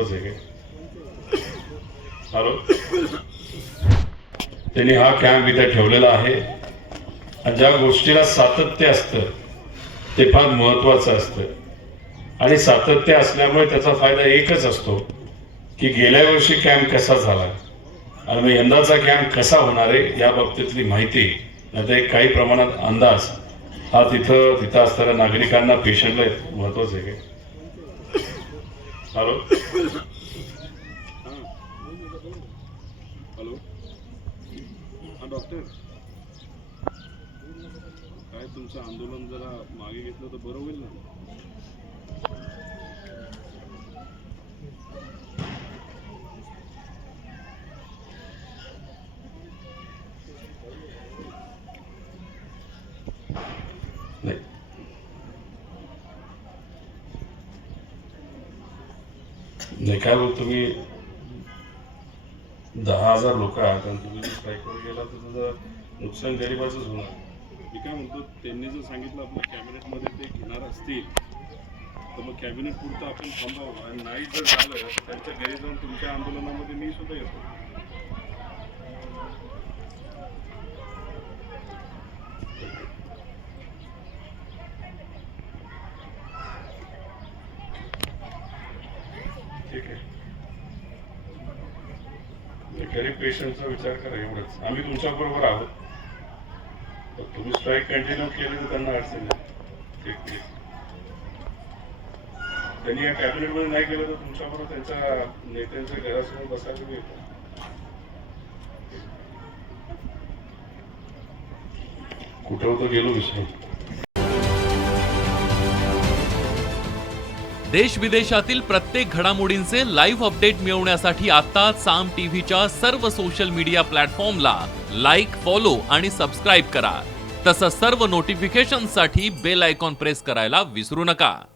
महत्वाचं आहे. हॅलो, त्यांनी हा कॅम्प इथे ठेवलेला आहे आणि ज्या गोष्टीला सातत्य असतं ते फार महत्वाचं असतं आणि सातत्य असल्यामुळे त्याचा फायदा एकच असतो की गेल्या वर्षी कॅम्प कसा झाला आणि मग यंदाचा कॅम्प कसा होणार आहे या बाबतीतली माहिती नाहीतर एक काही प्रमाणात अंदाज हा तिथं असणाऱ्या नागरिकांना पेशंटला महत्वाचं आहे. हॅलो, हॅलो, हा डॉक्टर, काय तुमचं आंदोलन जरा मागे घेतलं तर बरं होईल ना. नाही काय बोल, तुम्ही 10,000 लोक आहात आणि तुम्ही स्ट्राईकवर गेला तर तुझं नुकसान गरिबाचंच होणार. मी काय म्हणतो, त्यांनी जर सांगितलं आपल्या कॅबिनेटमध्ये ते घेणार असतील तर मग कॅबिनेट पुरतं आपण थांबावं आणि नाही जर झालं तर त्यांच्या घरी जाऊन तुमच्या आंदोलनामध्ये मी सुद्धा येतो. ठीक आहे, गरीब पेशंटचा विचार करा एवढंच. आम्ही तुमच्या बरोबर आहोत. तुम्ही स्ट्राईक कंटिन्यू केली तर त्यांना अडचण नाही. ठीक. त्यांनी या कॅबिनेटमध्ये नाही केलं तर तुमच्या बरोबर त्यांच्या नेत्यांच्या घरासमोर बसायला येतो. कुठं होतं गेलो विषय. देश विदेशातील प्रत्येक घडामोडींचे लाईव्ह अपडेट मिळवण्यासाठी आता साम टीव्हीच्या सर्व सोशल मीडिया प्लॅटफॉर्मला लाईक, फॉलो आणि सबस्क्राईब करा. तसंच सर्व नोटिफिकेशनसाठी बेल आयकॉन प्रेस करायला विसरू नका.